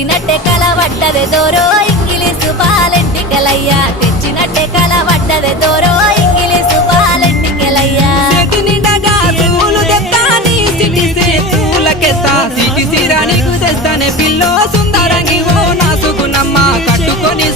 తెచ్చినట్టే కలవడ్డదే దోరో ఇంగిలీసు పాలెంటికెలయ్యా తెచ్చినట్టే కలవడ్డదే దోరో ఇంగిలీసు పాలెంటికెలయ్యా చేతి నిండగా పూలు తెస్తాని సిటి చేతులకెత్తా సిటి సిరా నీకు తెస్తానే పిల్లో సుందరంగి ఓ నా సుగుణమ్మ కట్టుకొని